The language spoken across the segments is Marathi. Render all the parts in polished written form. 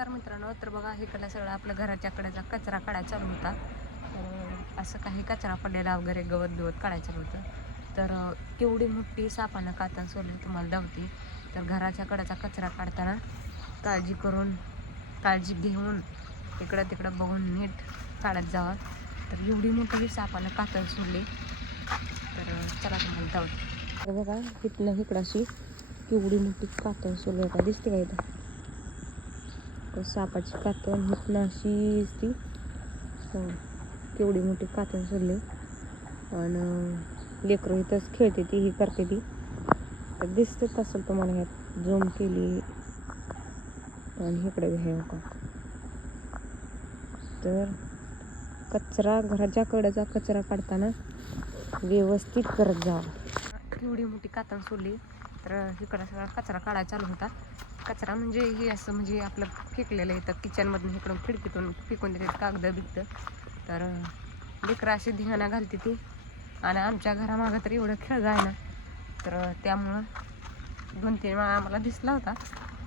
नमस्कार मित्रांनो. तर बघा इकडला सगळा आपल्या घराच्या कडेचा कचरा काढायचा चालू होता. तर असं काही कचरा पडलेला वगैरे गवत बिवत काढायचं होतं. तर केवढी मोठी सापानं कातन सोडली तुम्हाला धावती. तर घराच्या कडेचा कचरा काढताना काळजी घेऊन इकडं तिकडं बघून नीट काढत जावा. तर एवढी मोठी सापानं कातन सोडली. तर चला तुम्हाला धावते. तर बघा इथनं इकडं अशी केवढी मोठी कातन सोडली का दिसते का इथं. सापाची कातन इथनं अशी ती केवढी मोठी कातन सोडली. आणि लेकरं इथंच खेळते ती ही करते ती. तर दिसतच असेल तुम्हाला ह्यात झूम केली. आणि इकडे हे का तर कचरा घराच्या कडेचा कचरा काढताना व्यवस्थित करत जावा. केवढी मोठी कातन सोडली. तर इकडं सगळा कचरा काढायला चालू होता. कचरा म्हणजे हे असं म्हणजे आपलं फेकलेलं येतं किचनमधून इकडून खिडकीतून फेकून देतात कागद बिगतं. तर लेकरं अशी धिंगाणा घालते ती. आणि आमच्या घरामागं तर एवढं खेळ आहे ना. तर त्यामुळं 2-3 वेळा आम्हाला दिसला होता.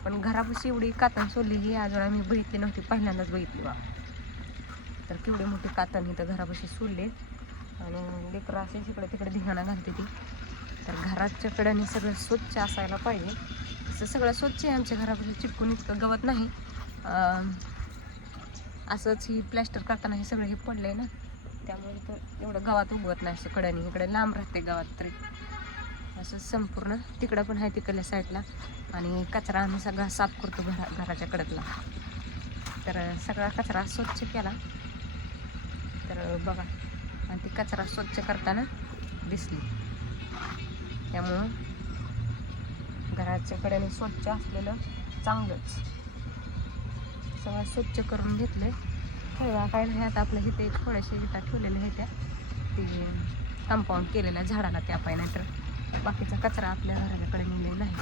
पण घरापाशी एवढी कातन सोडलेली अजून आम्ही बघितली नव्हती, पहिल्यांदाच बघितली बा. तर केवढी मोठी कातन इथं घरापाशी सोडली. आणि लेकरं असे इकडे तिकडे धिंगाणा घालते ती. तर घराच्या कडेने सगळं स्वच्छ असायला पाहिजे. असं सगळं स्वच्छ आहे आमच्या घरापासून, चिटकून इतकं गवत नाही. असंच ही प्लॅस्टर करताना हे सगळं हे पडलं आहे ना, त्यामुळे इथं एवढं गावात उगवत नाही. असं कडेने इकडे लांब राहते गावात तरी. असं संपूर्ण तिकडं पण आहे तिकडल्या साईडला. आणि कचरा आम्ही सगळा साफ करतो घराच्या कडेतला. तर सगळा कचरा स्वच्छ केला. तर बघा, आणि ती कचरा स्वच्छ करताना दिसली. त्यामुळं घराच्या कडेने स्वच्छ असलेलं चांगलंच. सगळं स्वच्छ करून घेतले. ठेवा काय नाही आता आपल्या इथे थोड्याशा विटा ठेवलेल्या आहेत त्या ते कंपाऊंड केलेल्या झाडाला त्या पाय, नाही तर बाकीचा कचरा आपल्या घराच्या कडे नेलेला नाही.